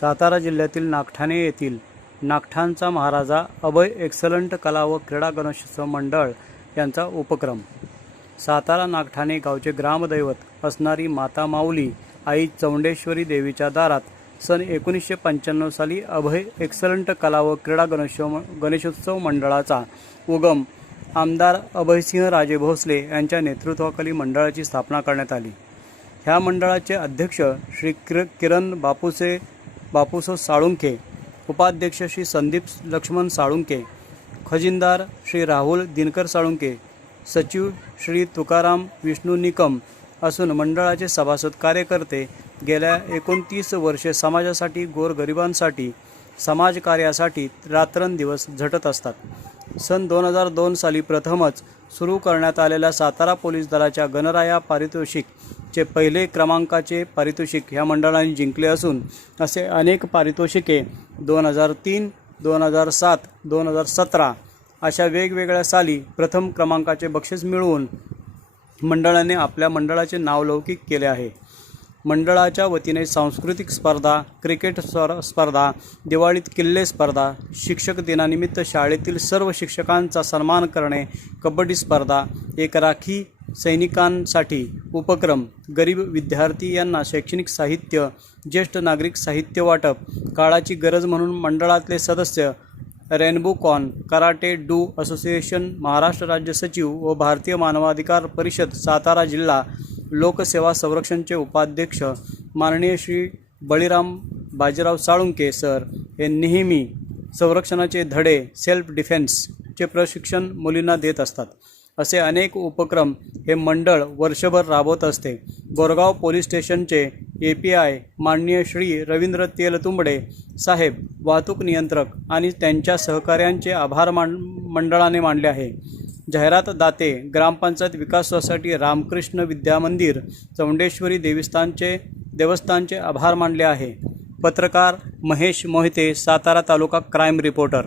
सातारा जिल्ह्यातील नागठाणे येथील नागठाणचा महाराजा अभय एक्सलंट कला व क्रीडा गणेशोत्सव मंडळ यांचा उपक्रम. सातारा नागठाणे गावचे ग्रामदैवत असणारी माता माऊली आई चौंडेश्वरी देवीच्या दारात सन एकोणीसशे पंच्याण्णव साली अभय एक्सलंट कला व क्रीडा गणेशो गणेशोत्सव मंडळाचा उगम आमदार अभयसिंह राजे भोसले यांच्या नेतृत्वाखाली मंडळाची स्थापना करण्यात आली. ह्या मंडळाचे अध्यक्ष श्री किर किरण बापूसे बापूसो साळुंखे उपाध्यक्ष श्री संदीप लक्ष्मण साळुंखे खजिनदार श्री राहुल दिनकर साळुंखे सचिव श्री तुकाराम विष्णू निकम असून मंडळाचे सभासद कार्यकर्ते गेल्या एकोणतीस वर्षे समाजासाठी गोरगरिबांसाठी समाजकार्यासाठी रात्रंदिवस झटत असतात. सन दोन हजार दोन साली प्रथमच सुरू करण्यात आलेल्या सातारा पोलीस दलाच्या गणराया पारितोषिकचे पहिले क्रमांकाचे पारितोषिक ह्या मंडळाने जिंकले असून असे अनेक पारितोषिके दोन हजार तीन दोन हजार सात दोन हजार सतरा अशा वेगवेगळ्या साली प्रथम क्रमांकाचे बक्षीस मिळवून मंडळाने आपल्या मंडळाचे नावलौकिक केले आहे. मंडळाच्या वतीने सांस्कृतिक स्पर्धा क्रिकेट स्वर स्पर्धा दिवाळीत किल्ले स्पर्धा शिक्षक दिनानिमित्त शाळेतील सर्व शिक्षकांचा सन्मान करणे कबड्डी स्पर्धा एक राखी सैनिकांसाठी उपक्रम गरीब विद्यार्थी यांना शैक्षणिक साहित्य ज्येष्ठ नागरिक साहित्य वाटप काळाची गरज म्हणून मंडळातले सदस्य रेनबो कॉन कराटे डू असोसिएशन महाराष्ट्र राज्य सचिव व भारतीय मानवाधिकार परिषद सातारा जिल्हा लोकसेवा संरक्षणचे उपाध्यक्ष माननीय श्री बळीराम बाजीराव साळुंके सर हे नेहमी संरक्षणाचे धडे सेल्फ डिफेन्सचे प्रशिक्षण मुलींना देत असतात. असे अनेक उपक्रम हे मंडळ वर्षभर राबवत असते. गोरगाव पोलीस स्टेशनचे ए पी आय माननीय श्री रवींद्र तेलतुंबडे साहेब वाहतूक नियंत्रक आणि त्यांच्या सहकाऱ्यांचे आभार मान मंडळाने मानले आहे. जाहिरात दाते ग्रामपंचायत विकास सोसायटी रामकृष्ण विद्या मंदिर चौंडेश्वरी देवस्थानचे देवस्थानचे आभार मानले आहे. पत्रकार Mahesh Mohite Satara taluka crime reporter.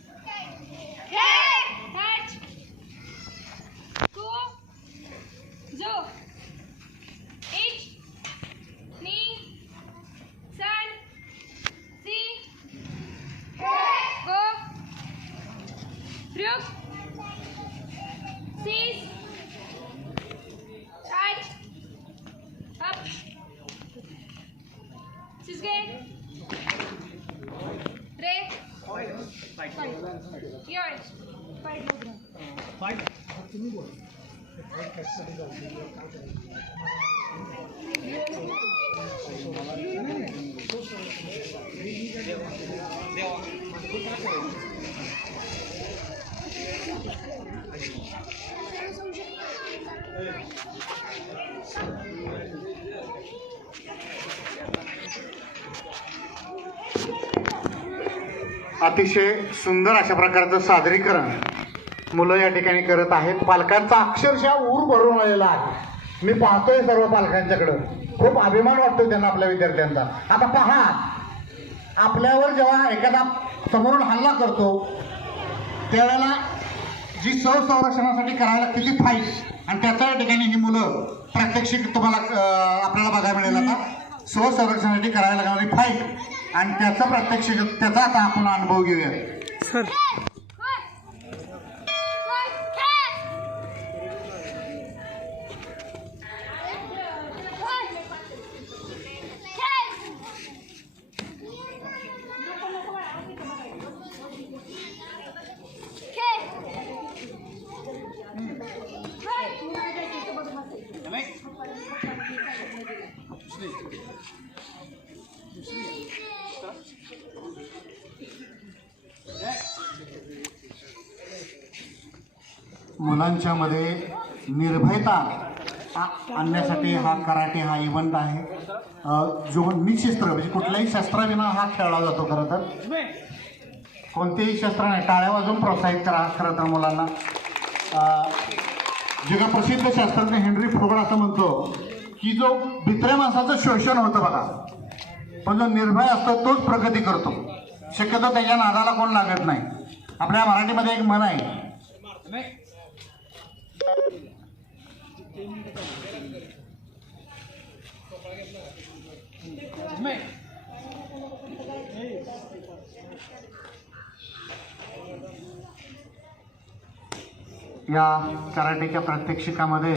Desguei. Três. Five. E onde? Five no branco. Five. Comigo. Thank you. अतिशय सुंदर अशा प्रकारचं सादरीकरण मुलं या ठिकाणी करत आहेत. पालकांचा अक्षरशः ऊर भरून आलेला आहे. मी पाहतोय सर्व पालकांच्याकडं. खूप अभिमान वाटतो त्यांना आपल्या विद्यार्थ्यांचा. आता पहा आपल्यावर जेव्हा एखादा समोरून हल्ला करतो त्यावेळेला जी संरक्षणासाठी करायला लागते ती फाईट आणि त्याच्या या ठिकाणी ही मुलं प्रात्यक्षिक तुम्हाला आपल्याला बघायला मिळेल आता. स्वसंरक्षणासाठी करायला लागणारी फाईट आणि त्याचा प्रत्यक्ष त्याचा आता आपण अनुभव घेऊया. सर मुलांच्या मध्ये निर्भयता आणण्यासाठी हा कराटे हा इव्हेंट आहे. जो निशस्त्र म्हणजे कुठल्याही शस्त्राविना हा खेळला जातो खरं तर. कोणतेही शस्त्र नाही. टाळ्या वाजून प्रोत्साहित करा खरं तर मुलांना. जगप्रसिद्ध शास्त्रज्ञ हेनरी फोगड असं म्हणतो की जो भित्र्या माणसाचं शोषण होतं बघा पण जो निर्भय असतो तोच प्रगती करतो. शक्यतो त्याच्या नादाला कोण लागत नाही. आपल्या मराठीमध्ये एक म्हण आहे या कराटेच्या प्रात्यक्षिकामध्ये